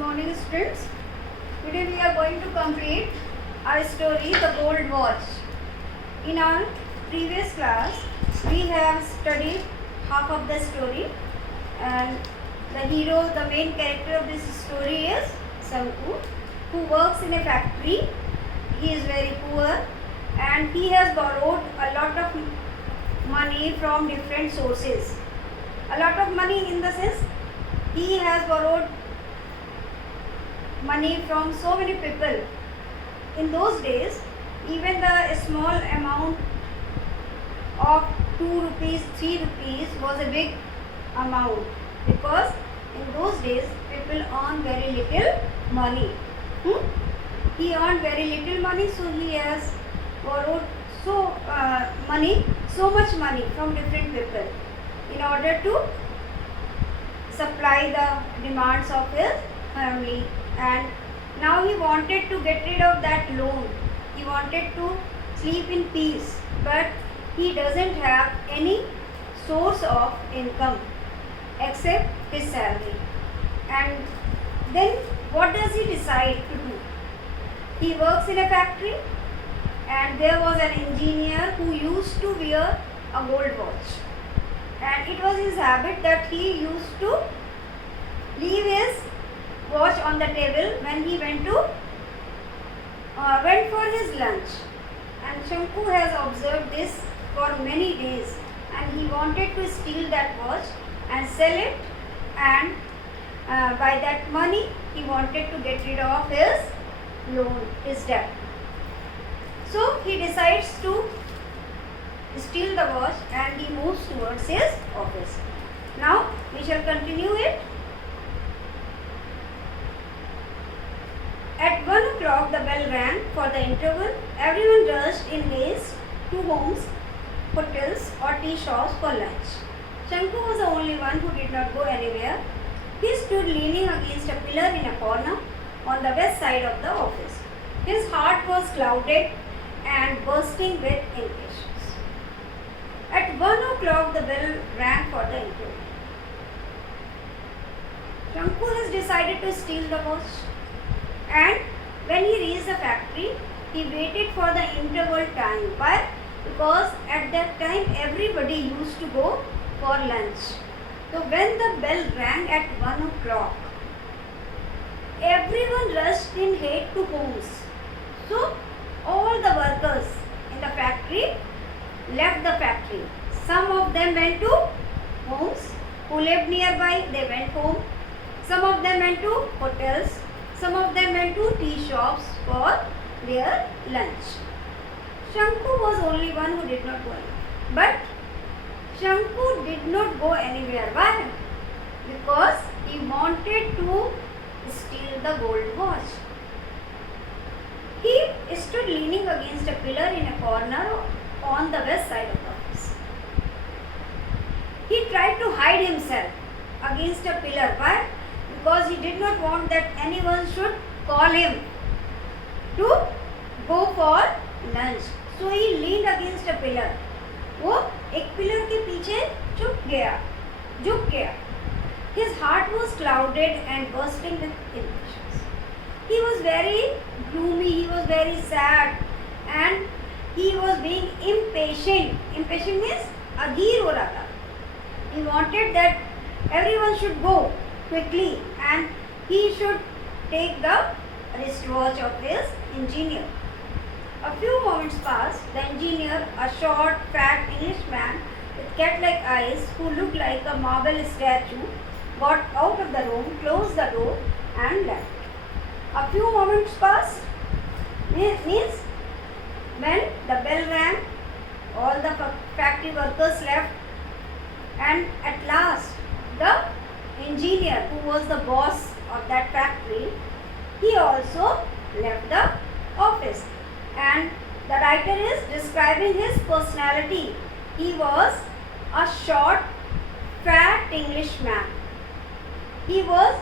morning, students. Today we are going to complete our story, The Gold Watch. In our previous class, we have studied half of the story, and the hero, the main character of this story is Shanku, who works in a factory. He is very poor and he has borrowed a lot of money from different sources. A lot of money in the sense he has borrowed money from so many people. In those days, even the small amount of 2 rupees, 3 rupees was a big amount, because in those days people earn very little money. He earned very little money, so he has borrowed so much money from different people in order to supply the demands of his family. And now he wanted to get rid of that loan. He wanted to sleep in peace, but he doesn't have any source of income except his salary. And then what does he decide to do? He works in a factory, and there was an engineer who used to wear a gold watch, and it was his habit that he used to leave his watch on the table when he went for his lunch. And Shanku has observed this for many days, and he wanted to steal that watch and sell it, and by that money he wanted to get rid of his loan, his debt. So he decides to steal the watch and he moves towards his office. Now we shall continue it. At 1 o'clock the bell rang for the interval. Everyone rushed in haste to homes, hotels or tea shops for lunch. Shanku was the only one who did not go anywhere. He stood leaning against a pillar in a corner on the west side of the office. His heart was clouded and bursting with impatience. At 1 o'clock the bell rang for the interval. Shanku has decided to steal the watch, and when he reached the factory, he waited for the interval time. Why? Because at that time everybody used to go for lunch. So when the bell rang at 1 o'clock, everyone rushed in haste to homes. So all the workers in the factory left the factory. Some of them went to homes. Who lived nearby, they went home. Some of them went to hotels. Some of them went to tea shops for their lunch. Shanku was only one who did not go anywhere. But Shanku did not go anywhere. Why? Because he wanted to steal the gold watch. He stood leaning against a pillar in a corner on the west side of the office. He tried to hide himself against a pillar. Why? Because he did not want that anyone should call him to go for lunch. So he leaned against a pillar. वो एक pillar के पीछे झुक गया. His heart was clouded and bursting with impatience. He was very gloomy, he was very sad, and he was being impatient. Impatient means अधीर हो रहा था. He wanted that everyone should go quickly and he should take the wristwatch of his engineer. A few moments passed. The engineer, a short, fat Englishman with cat-like eyes who looked like a marble statue, got out of the room, closed the door and left. A few moments passed means when the bell rang, all the factory workers left, and at last the engineer, who was the boss of that factory, he also left the office. And the writer is describing his personality. He was a short, fat Englishman. He was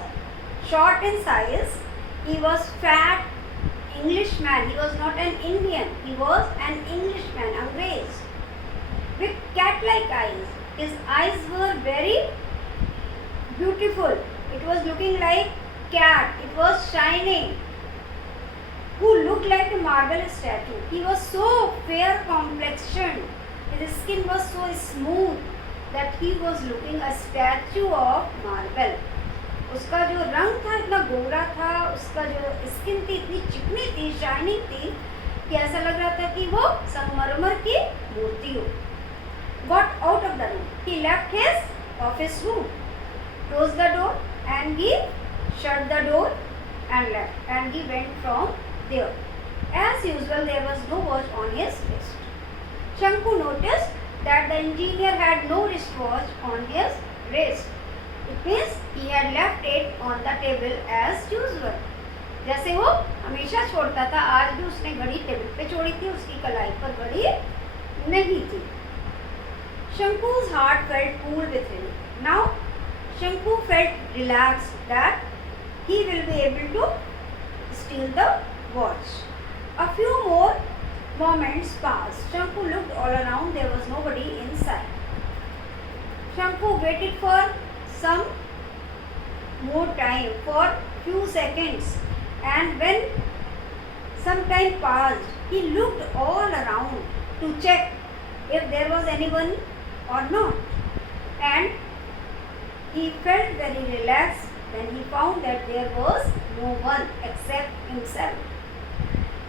short in size. He was fat Englishman. He was not an Indian. He was an Englishman, Angrez, with cat-like eyes. His eyes were very beautiful. It was looking like cat, it was shining, who looked like a marble statue. He was so fair complexioned, his skin was so smooth that he was looking a statue of marble. उसका जो रंग था इतना गोरा था, उसका जो skin थी इतनी चिकनी थी, शाइनिंग थी कि ऐसा लग रहा था कि वो संगमरमर की मूर्ति हो. Got out of the room. He left his office room, closed the door, and he shut the door and left. And he went from there. As usual, there was no watch on his wrist. Shanku noticed that the engineer had no wristwatch on his wrist. It means he had left it on the table as usual. जैसे वो हमेशा छोड़ता था, आज भी उसने घड़ी table पे छोड़ी थी, उसकी कलाई पर घड़ी नहीं थी. Shanku's heart felt cool with him. Now, Shanku felt relaxed that he will be able to steal the watch. A few more moments passed. Shanku looked all around. There was nobody inside. Shanku waited for some more time, for few seconds, and when some time passed, he looked all around to check if there was anyone or not, and he felt very relaxed when he found that there was no one except himself.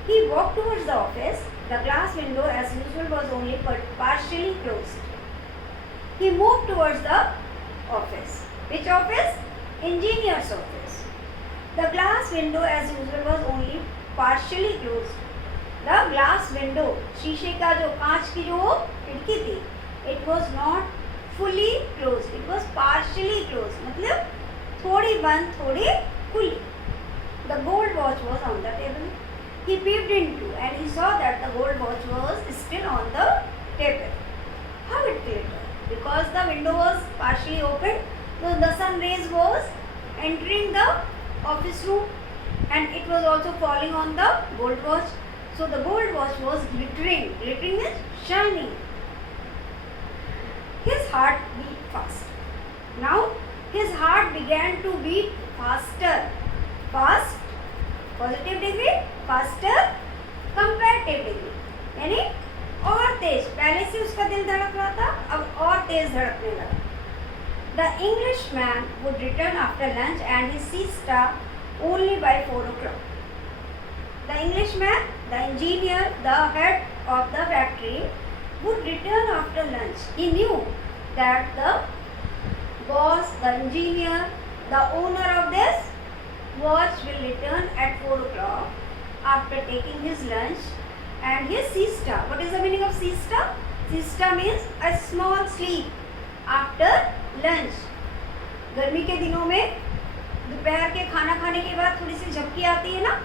He walked towards the office. The glass window, as usual, was only partially closed. He moved towards the office. Which office? Engineer's office. The glass window, as usual, was only partially closed. The glass window, शीशे का जो कांच की जो खिड़की थी, it was not fully closed. It was partially closed. मतलब थोड़ी बंद, थोड़ी खुली. The gold watch was on the table. He peeped into and he saw that the gold watch was still on the table. How it glittered? Because the window was partially open, so the sun rays was entering the office room and it was also falling on the gold watch. So the gold watch was glittering. Glittering is shining. His heart beat fast. Now his heart began to beat faster. Fast, positive degree, faster, comparative degree. यानी और तेज. पहले से उसका दिल धड़क रहा था, अब और तेज धड़कने लगा. The Englishman would return after lunch and his siesta only by 4 o'clock. The Englishman, the engineer, the head of the factory, would return after lunch. He knew that the boss, the engineer, the owner of this watch will return at 4 o'clock after taking his lunch and his siesta. What is the meaning of siesta? Siesta means a small sleep after lunch. गर्मी के दिनों में दोपहर के खाना खाने के बाद थोड़ी सी झपकी आती है ना,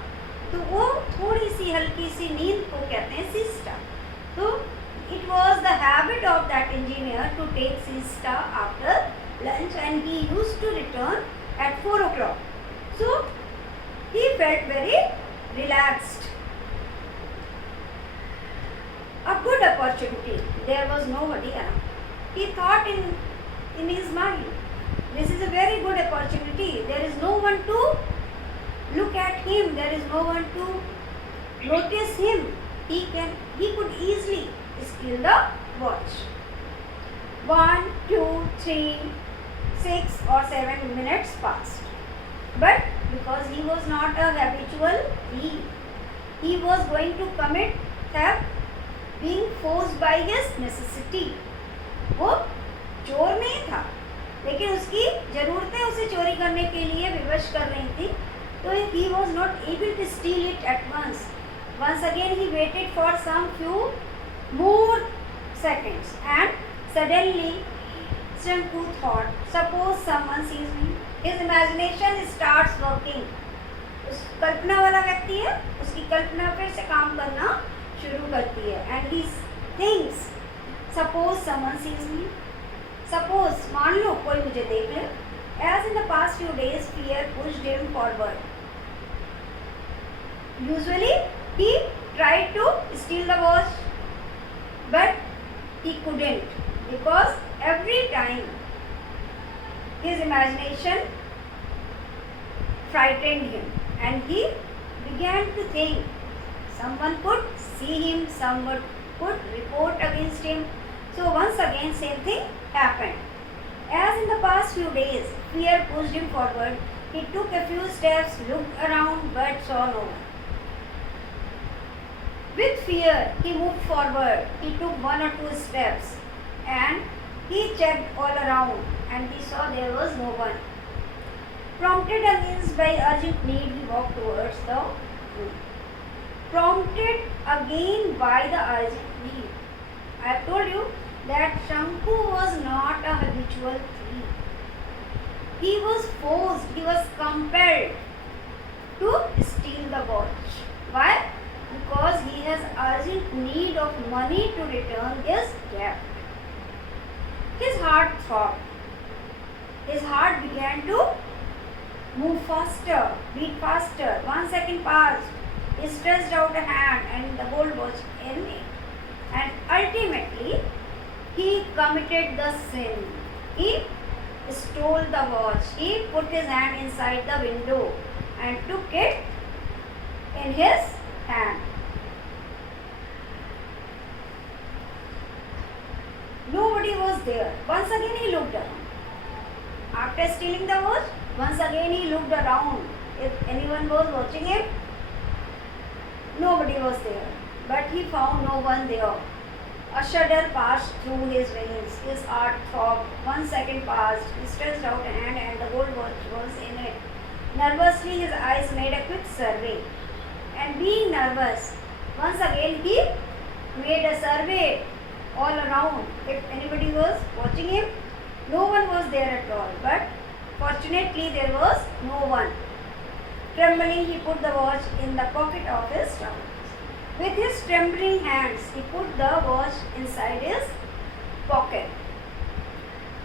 तो वो थोड़ी सी हल्की सी नींद को कहते हैं siesta. तो it was the habit of that engineer to take siesta after lunch and he used to return at 4 o'clock. So he felt very relaxed. A good opportunity. There was nobody around. He thought in his mind, this is a very good opportunity. There is no one to look at him. There is no one to notice him. He could easily steal the watch. 1, 2, 3, 6 or 7 minutes passed. But because he was not a habitual thief, he was going to commit theft being forced by his necessity. वो चोर नहीं था, लेकिन उसकी ज़रूरतें उसे चोरी करने के लिए विवश कर रही थी, तो he was not able to steal it at once. Once again he waited for some few more seconds and suddenly Shanku thought, suppose someone sees me. His imagination starts working. उस कल्पना वाला व्यक्ति है, उसकी कल्पना फिर से काम करना शुरू करती है. And he thinks, suppose someone sees me. Suppose, मान लो कोई मुझे देख ले. As in the past few days, fear pushed him forward. Usually, he tried to steal the watch, but he couldn't because every time his imagination frightened him, and he began to think someone could see him, someone could report against him. So once again same thing happened. As in the past few days, fear pushed him forward. He took a few steps, looked around, but saw no one. With fear, he moved forward. He took one or two steps, and he checked all around, and he saw there was no one. Prompted against by urgent need, he walked towards the room. Prompted again by the urgent need. I have told you that Shanku was not a habitual thief. He was forced, he was compelled to steal the watch. Why? Because he has urgent need of money to return his debt. His heart throbbed. His heart began to move faster, beat faster. 1 second passed. He stretched out a hand and the gold watch in it. And ultimately, he committed the sin. He stole the watch. He put his hand inside the window and took it in his hand. Nobody was there. Once again he looked around. After stealing the watch, once again he looked around. If anyone was watching him, nobody was there. But he found no one there. A shudder passed through his veins. His heart throbbed. 1 second passed. He stretched out a hand and the gold watch was in it. Nervously his eyes made a quick survey. And being nervous, once again he made a survey all around. If anybody was watching him, no one was there at all. But fortunately there was no one. Trembling, he put the watch in the pocket of his trousers. With his trembling hands, he put the watch inside his pocket.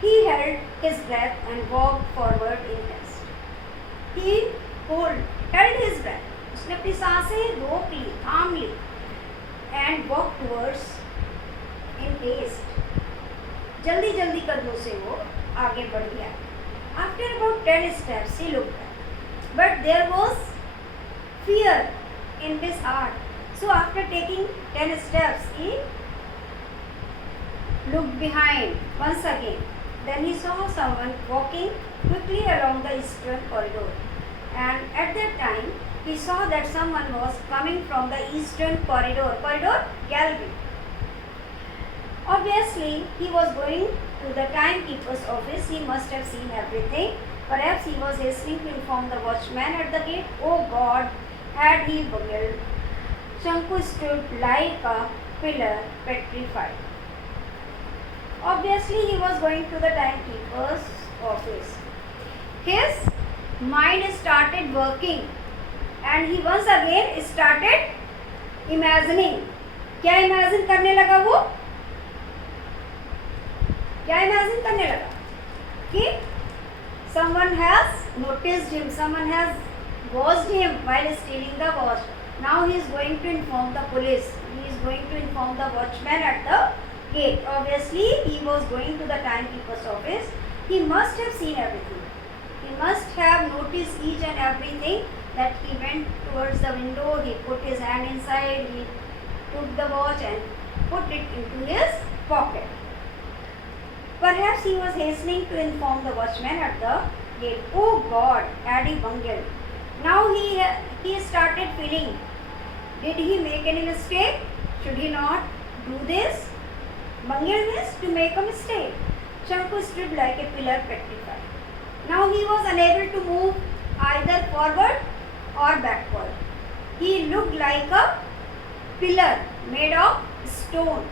He held his breath and walked forward in haste. He held his breath. उसने अपनी सांसें रोक ली, थाम ली, and walked towards in haste. जल्दी जल्दी कदमों से वो आगे बढ़ गया. After about 10 steps, he looked back, but there was fear in his heart. So after taking 10 steps, he looked behind once again. Then he saw someone walking quickly along the eastern corridor. And at that time, he saw that someone was coming from the eastern corridor, gallery. Obviously, he was going to the timekeeper's office. He must have seen everything. Perhaps he was hastening to inform the watchman at the gate. Oh God, had he bungled. Shanku stood like a pillar petrified. Obviously, he was going to the timekeeper's office. His mind started working and he once again started imagining. क्या imagine करने लगा वो? क्या imagine करने लगा? कि someone has noticed him, someone has watched him while stealing the watch. Now he is going to inform the police. He is going to inform the watchman at the gate. Obviously, he was going to the timekeeper's office. He must have seen everything. He must have noticed each and everything, that he went towards the window, he put his hand inside, he took the watch and put it into his pocket. Perhaps he was hastening to inform the watchman at the gate. Oh God, had he bungled. Now he started feeling, did he make any mistake? Should he not do this? Bungle means to make a mistake. Shanku stood like a pillar petrified. Now he was unable to move either forward or backward. He looked like a pillar made of stone.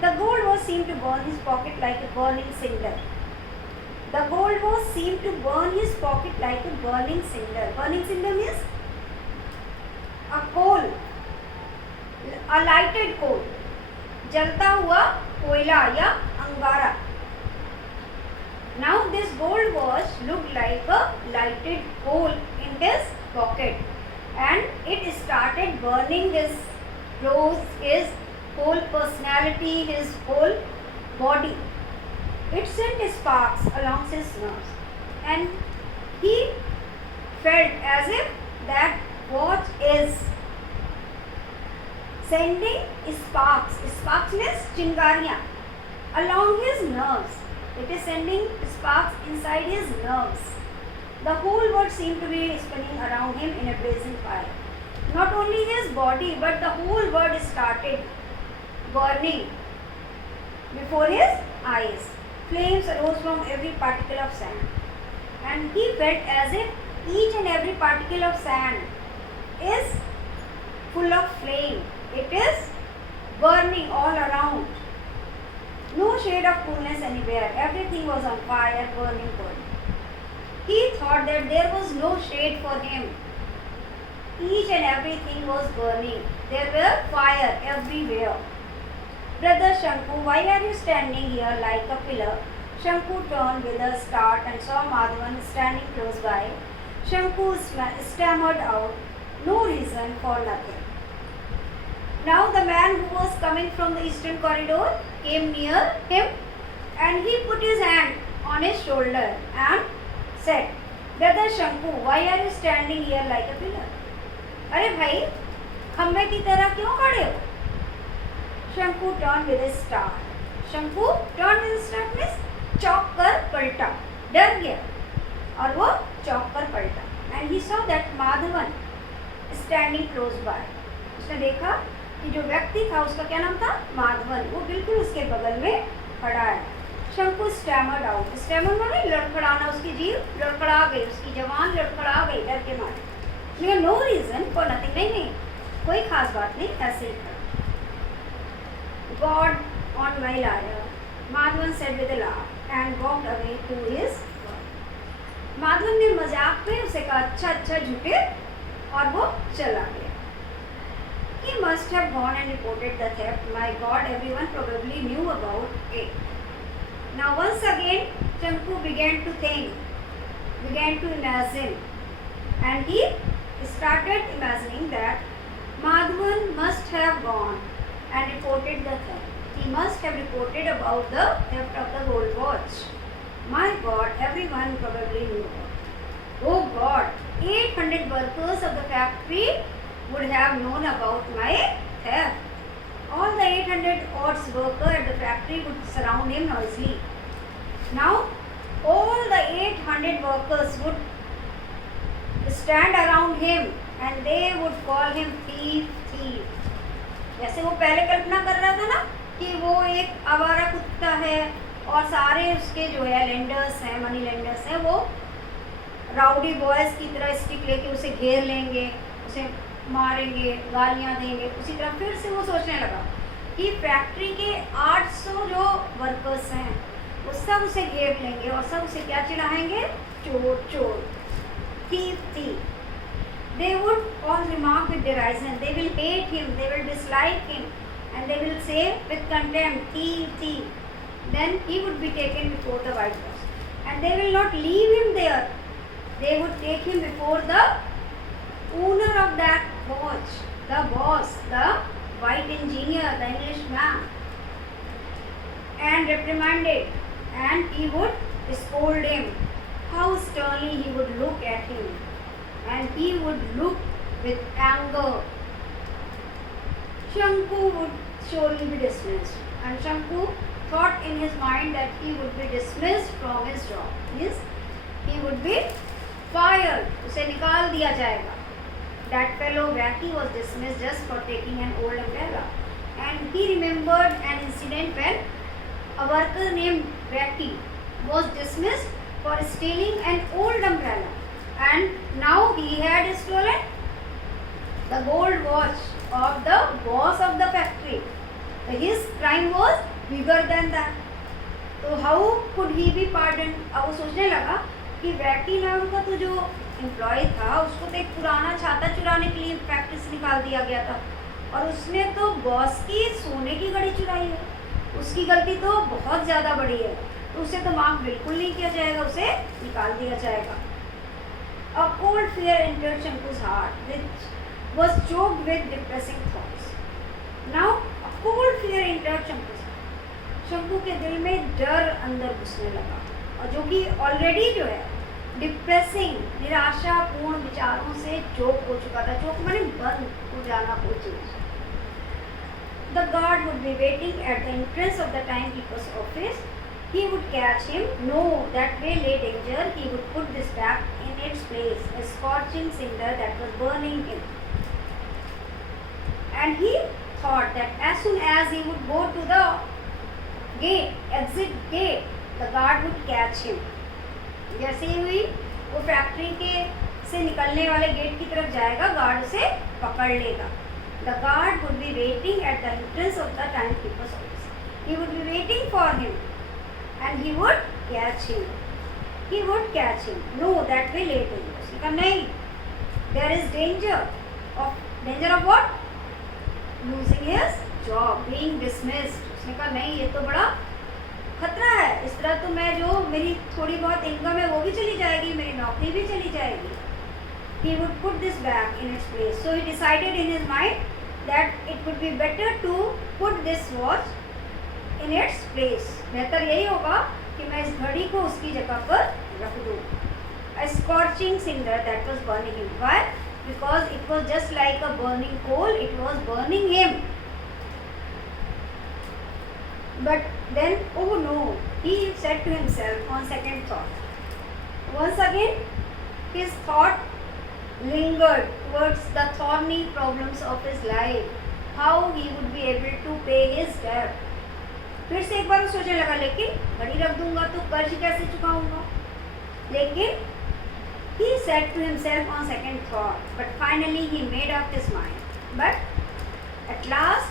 The gold was seemed to burn his pocket like a burning cinder. The gold was seemed to burn his pocket like a burning cinder. Burning cinder means a coal, a lighted coal, जलता हुआ कोयला या अंगारा. Now this gold watch looked like a lighted coal in his pocket, and it started burning his clothes, his whole personality, his whole body. It sent sparks along his nerves, and he felt as if that watch is sending sparks. Sparks means चिंगारियाँ along his nerves. It is sending sparks inside his nerves. The whole world seemed to be spinning around him in a blazing fire. Not only his body, but the whole world started burning before his eyes. Flames arose from every particle of sand, and he felt as if each and every particle of sand is full of flame. It is burning all around. No shade of coolness anywhere. Everything was on fire, burning, burning. He thought that there was no shade for him. Each and everything was burning. There were fire everywhere. Brother Shanku, why are you standing here like a pillar? Shanku turned with a start and saw Madhavan standing close by. Shanku stammered out, no reason for nothing. Now the man who was coming from the eastern corridor came near him and he put his hand on his shoulder and said, Brother Shanku, why are you standing here like a pillar? अरे भाई, खम्बे की तरह क्यों खड़े हो? शंकु turned with a start. शंकु turned with a start means चौंक कर पलटा, डर गया और वो चौंक कर पलटा. And he saw that Madhavan standing close by. उसने देखा कि जो व्यक्ति था उसका क्या नाम था? माधवन. वो बिल्कुल उसके बगल में खड़ा है. शंकु स्टैमर्ड आउट. स्टैमर माने लड़खड़ाना. उसकी जीभ लड़खड़ा गई, उसकी जबान लड़खड़ा गई डर के मारे. No reason for nothing. नहीं, कोई खास बात नहीं, ऐसे ही. God on my lyre, Madhavan said with a laugh and walked away to his work. Madhavan ने मजाक में उसे कहा अच्छा झूठे और वो चला गया. He must have gone and reported the theft. My God, everyone probably knew about it. Now once again, Shanku began to think, began to imagine, and he started imagining that Madhavan must have gone and reported the theft. He must have reported about the theft of the gold watch. My God, everyone probably knew about it. Oh God, 800 workers of the factory would have known about my theft. All the 800 odds workers at the factory would surround him noisily. Now, all the 800 workers would stand around him and they would call him thief, thief. जैसे वो पहले कल्पना कर रहा था ना कि वो एक आवारा कुत्ता है और सारे उसके जो है लेंडर्स हैं, मनी लेंडर्स हैं, वो राउडी बॉयज़ की तरह स्टिक लेके उसे घेर लेंगे, उसे मारेंगे, गालियाँ देंगे. उसी तरह फिर से वो सोचने लगा कि फैक्ट्री के 800 जो वर्कर्स हैं वो सब उसे घेर लेंगे और सब उसे क्या चिढ़ाएंगे? चोर चोर, thief thief. They would all remark with derision. They will hate him, they will dislike him, and they will say with contempt, thief thief. Then he would be taken before the white boss, and they will not leave him there. They would take him before the owner of that watch, the boss, the white engineer, the Englishman, and reprimand it, and he would scold him. How sternly he would look at him, and he would look with anger. Shanku would surely be dismissed, and Shanku thought in his mind that he would be dismissed from his job. Yes, he would be fired. उसे निकाल दिया जाएगा. That fellow Wacky was dismissed just for taking an old umbrella, and he remembered an incident when a worker named Wacky was dismissed for stealing an old umbrella, and now he had stolen the gold watch of the boss of the factory. His crime was bigger than that. So how could he be pardoned? अब वो सोचने लगा कि वैकी नाम का तो जो employ था उसको तो एक पुराना छाता चुराने के लिए फैक्ट्री से निकाल दिया गया था, और उसने तो बॉस की सोने की घड़ी चुराई है. उसकी गलती तो बहुत ज़्यादा बड़ी है, तो उसे तो माफ बिल्कुल नहीं किया जाएगा, उसे निकाल दिया जाएगा. A cold fear entered Shanku's heart, which was choked with depressing thoughts. Now, a cold fear entered Shanku's heart. शंकु के दिल में डर अंदर घुसने लगा, और जो कि ऑलरेडी जो है डिप्रेसिंग, निराशापूर्ण विचारों से चोक हो चुका था. चोक माने बंद हो जाना कोई चीज. The guard would be waiting at the entrance of the timekeeper's office. He would catch him, know that way lay danger. He would put this back in its place, a scorching cinder that was burning him. And he thought that as soon as he would go to the exit gate, the guard would catch him. जैसे ही वो factory के से निकलने वाले gate की तरफ जाएगा, guard उसे पकड़ लेगा. The guard would be waiting at the entrance of the timekeeper's office. He would be waiting for him, and he would catch him. He would catch him. No, that will lay danger. उसने कहा नहीं, there is danger of what? Losing his job, being dismissed. उसने कहा नहीं, ये तो बड़ा खतरा है. इस तरह तो मैं जो मेरी थोड़ी बहुत इनकम है वो भी चली जाएगी, मेरी नौकरी भी चली जाएगी. He would put this back in its place. So he decided in his mind that it would be better to put this watch in its place. बेहतर यही होगा कि मैं इस घड़ी को उसकी जगह पर रख दूँ. A scorching cinder that was burning him. Why? Because it was just like a burning coal. It was burning him. But then, oh no, he said to himself on second thought. Once again, his thought lingered towards the thorny problems of his life, how he would be able to pay his debt. फिर से एक बार सोचने लगा, लेकिन घड़ी रख दूंगा तो कर्ज कैसे चुकाऊंगा. लेकिन he said to himself on second thought, but finally he made up his mind. But at last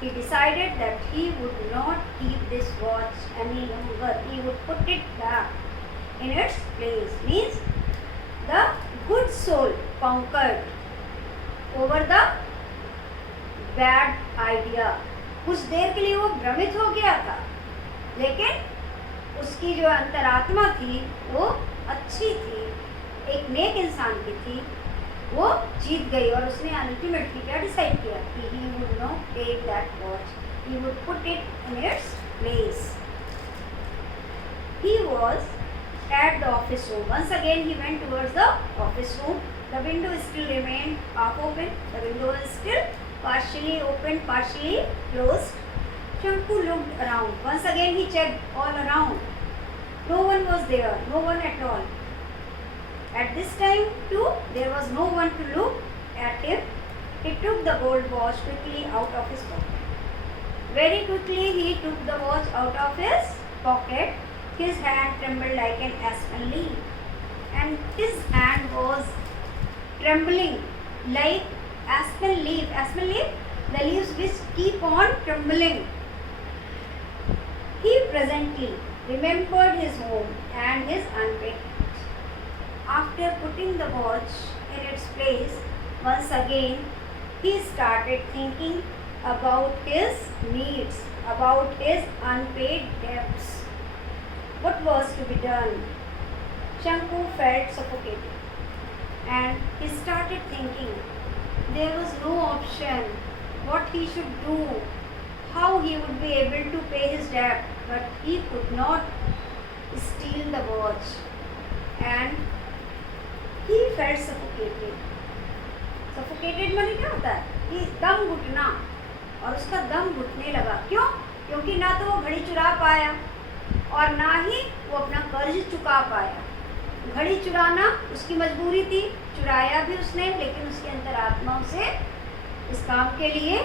he decided that he would not keep this watch any longer. He would put it back in its place. Means the good soul conquered over the bad idea. कुछ देर के लिए वो भ्रमित हो गया था, लेकिन उसकी जो अंतरात्मा थी वो अच्छी थी, एक नेक इंसान की थी, वो जीत गई. और उसने अल्टीमेटली क्या डिसाइड किया कि he would not take that watch, he would put it in its place. He was at the office room. Once again he went towards the office room. The window still remained half open. The window was still partially open, partially closed. Shanku looked around. Once again he checked all around. No one was there, no one at all. At this time too, there was no one to look at him. He took the gold watch quickly out of his pocket. Very quickly he took the watch out of his pocket. His hand trembled like an aspen leaf. And his hand was trembling like aspen leaf. Aspen leaf, the leaves which keep on trembling. He presently remembered his home and his unpaid. After putting the watch in its place, once again he started thinking about his needs, about his unpaid debts. What was to be done? Shanku felt suffocated and he started thinking. There was no option what he should do, how he would be able to pay his debt, but he could not steal the watch. And he felt suffocated. Suffocated माने क्या होता है कि दम घुटना, और उसका दम घुटने लगा. क्यों? क्योंकि ना तो वो घड़ी चुरा पाया और ना ही वो अपना कर्ज चुका पाया. घड़ी चुराना उसकी मजबूरी थी, चुराया भी उसने, लेकिन उसकी अंतरात्मा उसे इस काम के लिए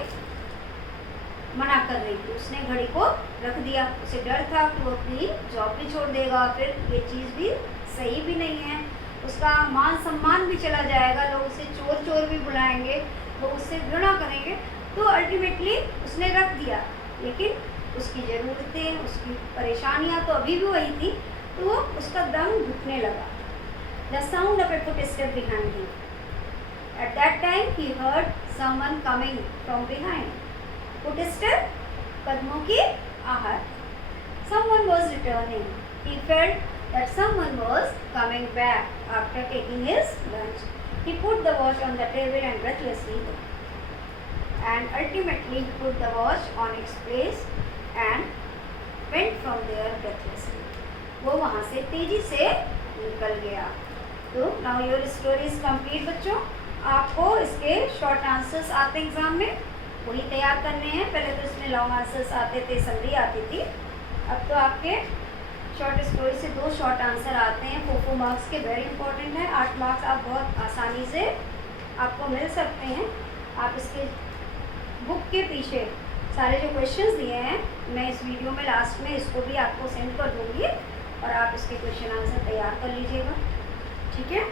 मना कर रही थी. उसने घड़ी को रख दिया. उसे डर था कि वो अपनी जॉब भी छोड़ देगा, फिर ये चीज़ भी सही भी नहीं है, उसका मान सम्मान भी चला जाएगा, लोग उसे चोर चोर भी बुलाएंगे, लोग उससे घृणा करेंगे. तो अल्टीमेटली उसने रख दिया, लेकिन उसकी ज़रूरतें, उसकी परेशानियां तो अभी भी वही थी, तो वो उसका दम घुटने लगा. The sound of A footstep behind him. At that time he heard someone coming from behind. Footstep, कदमों की आहट. Someone was returning. He felt that someone was coming back after taking his lunch. He put the watch on the table and breathlessly looked. And ultimately he put the watch on its place and went from there breathlessly. वो वहाँ से तेजी से निकल गया। तो now your story is complete बच्चों। आपको इसके शॉर्ट आंसर्स आते एग्जाम में, वही तैयार करने हैं। पहले तो इसमें लॉन्ग आंसर्स आते थे, समरी आती थी। अब तो आपके शॉर्ट स्टोरी से 2 शॉर्ट आंसर आते हैं। 4 मार्क्स के, वेरी इंपॉर्टेंट है। 8 मार्क्स आप बहुत आसानी से आपको मिल सकते हैं। आप इसके बुक के पीछे सारे जो क्वेश्चंस दिए हैं, मैं इस वीडियो में लास्ट में इसको भी आपको सेंड कर दूँगी और आप इसके क्वेश्चन आंसर तैयार कर लीजिएगा, ठीक है।